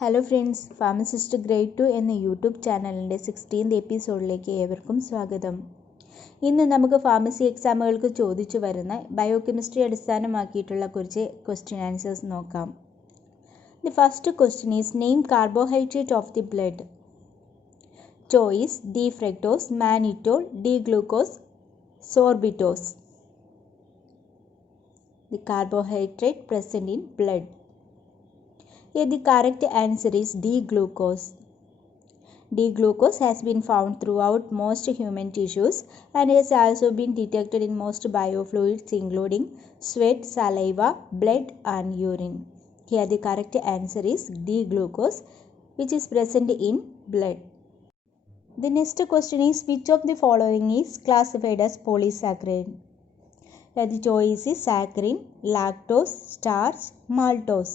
Hello friends, pharmacist grade 2 എന്ന YouTube ചാനലിൻ്റെ 16th എപ്പിസോഡിലേക്ക് ഏവർക്കും സ്വാഗതം. ഇന്ന് നമുക്ക് ഫാർമസി എക്സാമുകൾക്ക് ചോദിച്ചു വരുന്ന ബയോകെമിസ്ട്രി അടിസ്ഥാനമാക്കിയിട്ടുള്ള കുറച്ച് ക്വസ്റ്റ്യൻ ആൻസേഴ്സ് നോക്കാം. The first question is name carbohydrate of the blood. Choice D fructose, mannitol, D glucose, sorbitose. The carbohydrate present in blood. Here the correct answer is D-glucose. D-glucose has been found throughout most human tissues and has also been detected in most biofluids including sweat, saliva, blood and urine. Here the correct answer is D-glucose, which is present in blood. The next question is which of the following is classified as polysaccharide? Here the choice is saccharin, lactose, starch, maltose.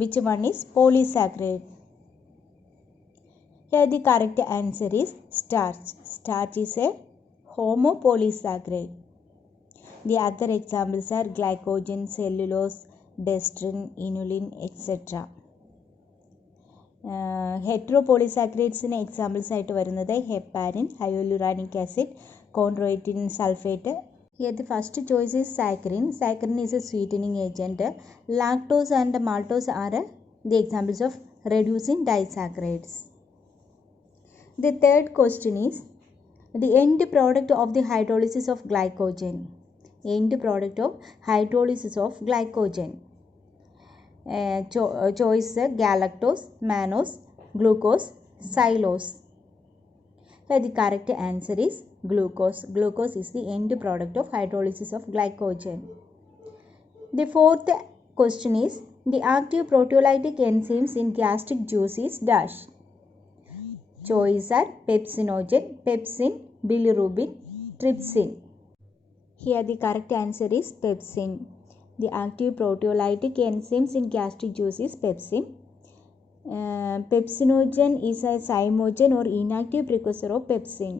Which one is polysaccharide? Here the correct answer is starch. Starch is a homopolysaccharide. The other examples are glycogen, cellulose, dextrin, inulin, etc. Heteropolysaccharides examples ആയിട്ട് വരുന്നത് heparin, hyaluronic acid, chondroitin sulfate. Here the first choice is saccharin. Saccharin is a sweetening agent. Lactose and maltose are the examples of reducing disaccharides. The third question is the end product of the hydrolysis of glycogen. End product of hydrolysis of glycogen. Choice galactose, mannose, glucose, xylose. Here the correct answer is glucose. Glucose is the end product of hydrolysis of glycogen. The fourth question is the active proteolytic enzymes in gastric juice is dash. Choice are pepsinogen, pepsin, bilirubin, trypsin. Here the correct answer is pepsin. The active proteolytic enzymes in gastric juice is pepsin. Pepsinogen is a zymogen or inactive precursor of pepsin.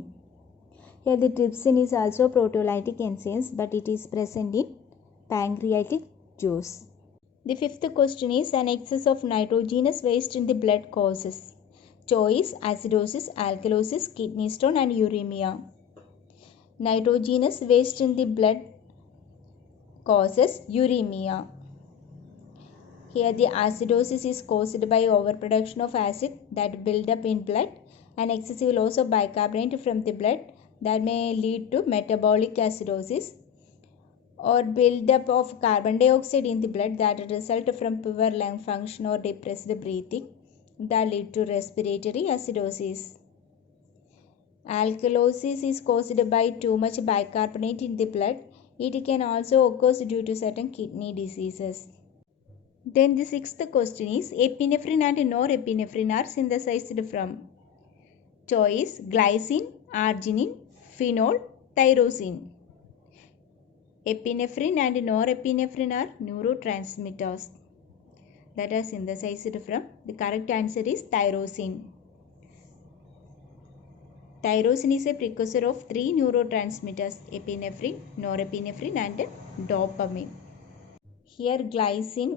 Here the trypsin is also proteolytic enzymes, but it is present in pancreatic juice. The fifth question is an excess of nitrogenous waste in the blood causes. Choice acidosis, alkalosis, kidney stone and uremia. Nitrogenous waste in the blood causes uremia. Here the acidosis is caused by overproduction of acid that build up in blood and excessive loss of bicarbonate from the blood that may lead to metabolic acidosis, or build-up of carbon dioxide in the blood that result from poor lung function or depressed breathing that lead to respiratory acidosis. Alkalosis is caused by too much bicarbonate in the blood. It can also occur due to certain kidney diseases. Then the sixth question is epinephrine and norepinephrine are synthesized from. Choice glycine, arginine, phenol, tyrosine. Epinephrine and norepinephrine are neurotransmitters that are synthesized from. The correct answer is tyrosine. Tyrosine is a precursor of three neurotransmitters: epinephrine, norepinephrine and dopamine. Here glycine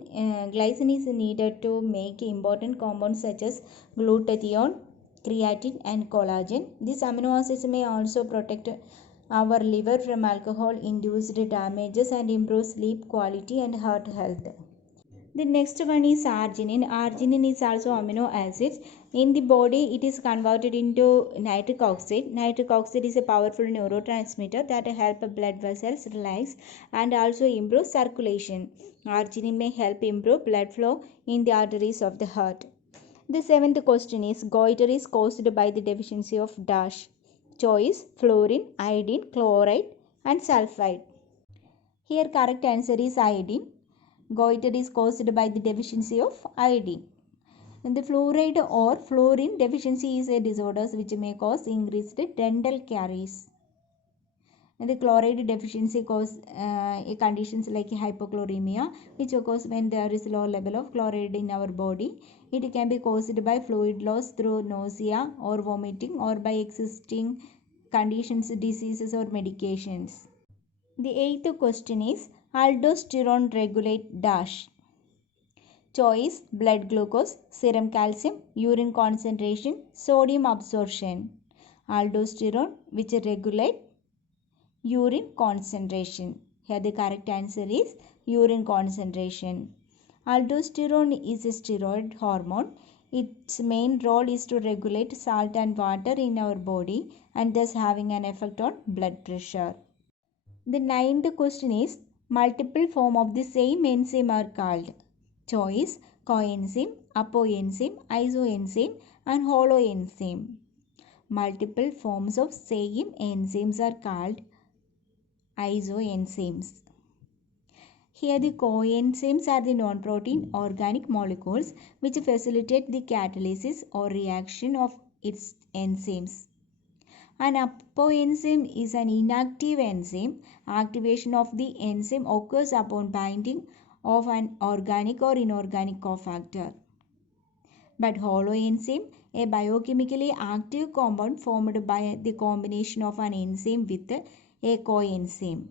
is needed to make important compounds such as glutathione, creatine and collagen. These amino acids may also protect our liver from alcohol induced damages and improve sleep quality and heart health. The next one is arginine. Arginine is also amino acid. In the body it is converted into nitric oxide. Nitric oxide is a powerful neurotransmitter that help blood vessels relax and also improve circulation. Arginine may help improve blood flow in the arteries of the heart. The seventh question is goiter is caused by the deficiency of dash. Choice fluorine, iodine, chloride and sulfide. Here correct answer is iodine. Goiter is caused by the deficiency of iodine. And the fluoride or fluorine deficiency is a disorder which may cause increased dental caries. And the chloride deficiency cause conditions like hypochloremia, which occurs when there is low level of chloride in our body. It can be caused by fluid loss through nausea or vomiting or by existing conditions, diseases or medications. The eighth question is aldosterone regulate dash. Choice: blood glucose, serum calcium, urine concentration, sodium absorption. Aldosterone, which regulate urine concentration. Here the correct answer is urine concentration. Aldosterone is a steroid hormone. Its main role is to regulate salt and water in our body and thus having an effect on blood pressure. The ninth question is, multiple form of the same enzyme are called. Choice: coenzyme, apoenzyme, isoenzyme and holoenzyme. Multiple forms of same enzymes are called isoenzymes. Here the coenzymes are the non-protein organic molecules which facilitate the catalysis or reaction of its enzymes. An apoenzyme is an inactive enzyme. Activation of the enzyme occurs upon binding of an organic or inorganic cofactor. But holoenzyme, a biochemically active compound formed by the combination of an enzyme with a coenzyme.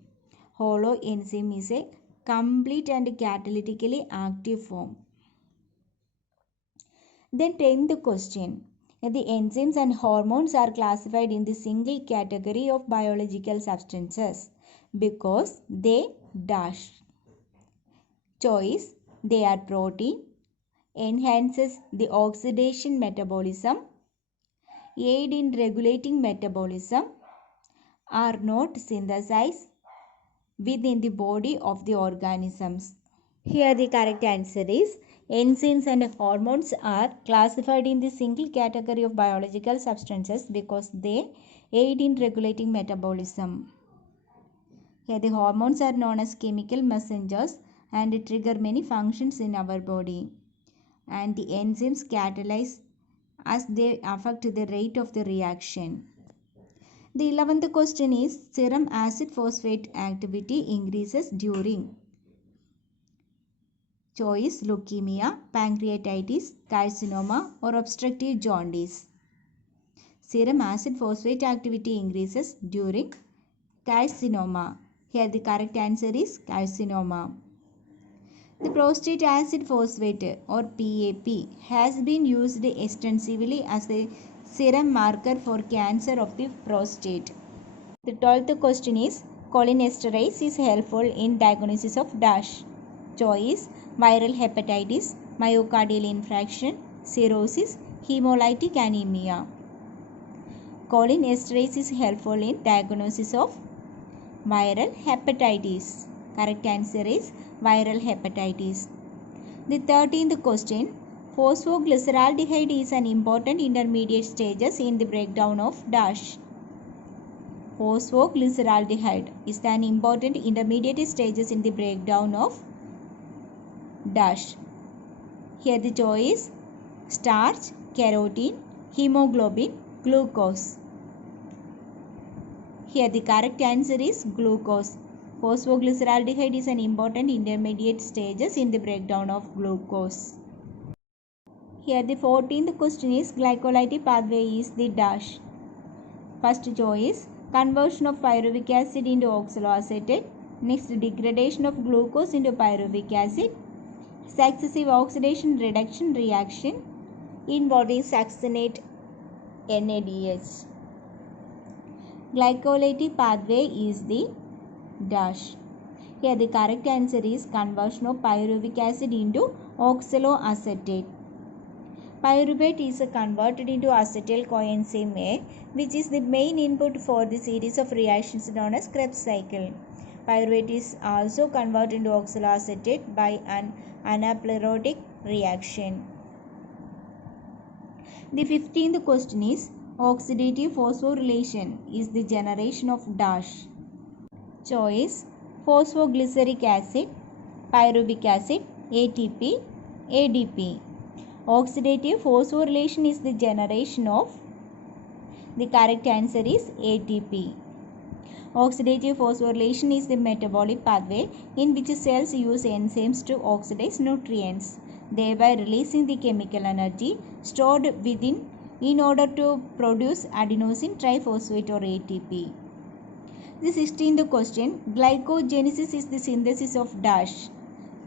Holoenzyme is a complete and catalytically active form. Then 10th question. The enzymes and hormones are classified in the single category of biological substances because they dash. Choice: they are protein, enhances the oxidation metabolism, aid in regulating metabolism, are not synthesized within the body of the organisms. Here the correct answer is enzymes and hormones are classified in the single category of biological substances because they aid in regulating metabolism. Here the hormones are known as chemical messengers and trigger many functions in our body. And the enzymes catalyze as they affect the rate of the reaction. The 11th question is, serum acid phosphate activity increases during. Choice: leukemia, pancreatitis, carcinoma or obstructive jaundice. Serum acid phosphate activity increases during carcinoma. Here the correct answer is carcinoma. The prostate acid phosphate or PAP has been used extensively as a serum marker for cancer of the prostate. The 12th question is, cholinesterase is helpful in diagnosis of dash. Choice: viral hepatitis, myocardial infarction, cirrhosis, hemolytic anemia. Cholinesterase is helpful in diagnosis of viral hepatitis. Correct answer is viral hepatitis. The 13th question, phosphoglyceraldehyde is an important intermediate stages in the breakdown of dash. Phosphoglyceraldehyde is an important intermediate stages in the breakdown of dash. Here the choice: starch, carotene, hemoglobin, glucose. Here the correct answer is glucose. Phosphoglyceraldehyde is an important intermediate stages in the breakdown of glucose. Here the 14th question is, glycolytic pathway is the dash. First choice: conversion of pyruvic acid into oxaloacetate. Next, degradation of glucose into pyruvic acid. Successive oxidation reduction reaction involving succinate NADH. Glycolytic pathway is the dash. Here the correct answer is conversion of pyruvic acid into oxaloacetate. Pyruvate is converted into acetyl coenzyme A, which is the main input for the series of reactions known as Krebs cycle. Pyruvate is also converted into oxaloacetate by an anaplerotic reaction. The 15th question is, oxidative phosphorylation is the generation of dash. Choice: phosphoglyceric acid, pyruvic acid, ATP, ADP. Oxidative phosphorylation is the generation of. The correct answer is ATP. Oxidative phosphorylation is the metabolic pathway in which cells use enzymes to oxidize nutrients, thereby releasing the chemical energy stored within in order to produce adenosine triphosphate or ATP. The 16th question, glycogenesis is the synthesis of dash.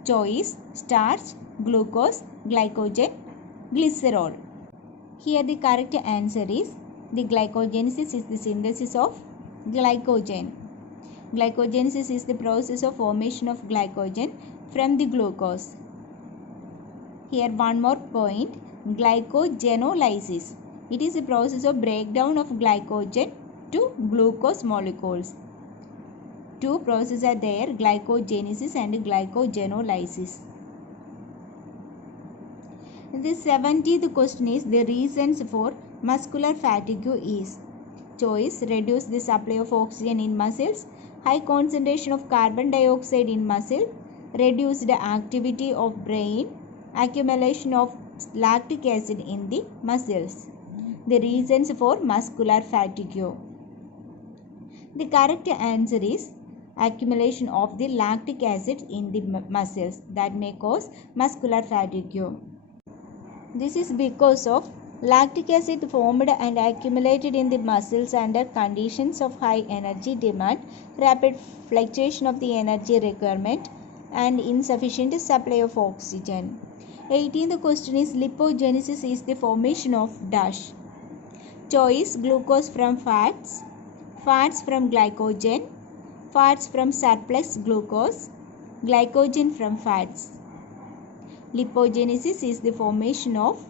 Choice starch, glucose, glycogen, glycerol. Here the correct answer is the glycogenesis is the synthesis of glycogen. Glycogenesis is the process of formation of glycogen from the glucose. Here one more point, glycogenolysis. It is a process of breakdown of glycogen to glucose molecules. Two processes are there, glycogenesis and glycogenolysis. The 70th question is the reasons for muscular fatigue is. Choice, reduce the supply of oxygen in muscles, high concentration of carbon dioxide in muscle, reduced activity of brain, accumulation of lactic acid in the muscles. The reasons for muscular fatigue. The correct answer is accumulation of the lactic acid in the muscles that may cause muscular fatigue. This is because of lactic acid formed and accumulated in the muscles under conditions of high energy demand, rapid fluctuation of the energy requirement, and insufficient supply of oxygen. 18th question is lipogenesis is the formation of dash. Choice, glucose from fats, fats from glycogen, fats from surplus glucose, glycogen from fats. Lipogenesis is the formation of,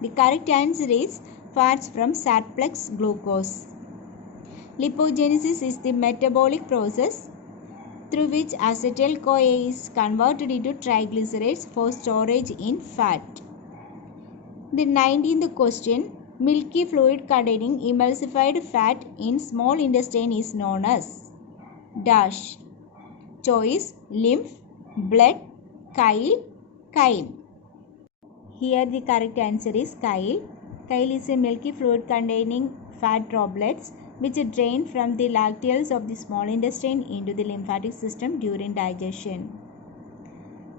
the correct answer is fats from surplus glucose. Lipogenesis is the metabolic process through which acetyl-CoA is converted into triglycerides for storage in fat. The 19th question, milky fluid containing emulsified fat in small intestine is known as dash. Choice, lymph, blood, chyle, chyme. Here the correct answer is chyle. Chyle is a milky fluid containing fat droplets which drain from the lacteals of the small intestine into the lymphatic system during digestion.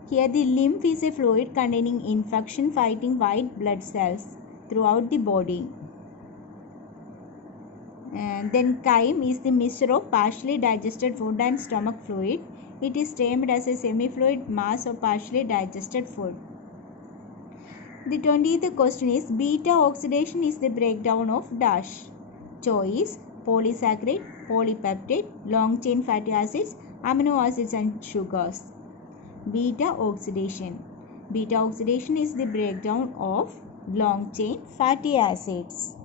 Here the lymph is a fluid containing infection fighting white blood cells throughout the body. And then chyme is the mixture of partially digested food and stomach fluid. It is termed as a semi-fluid mass of partially digested food. The 20th question is beta oxidation is the breakdown of dash. Choice, polysaccharide, polypeptide, long chain fatty acids, amino acids and sugars. Beta oxidation. Beta oxidation is the breakdown of long chain fatty acids.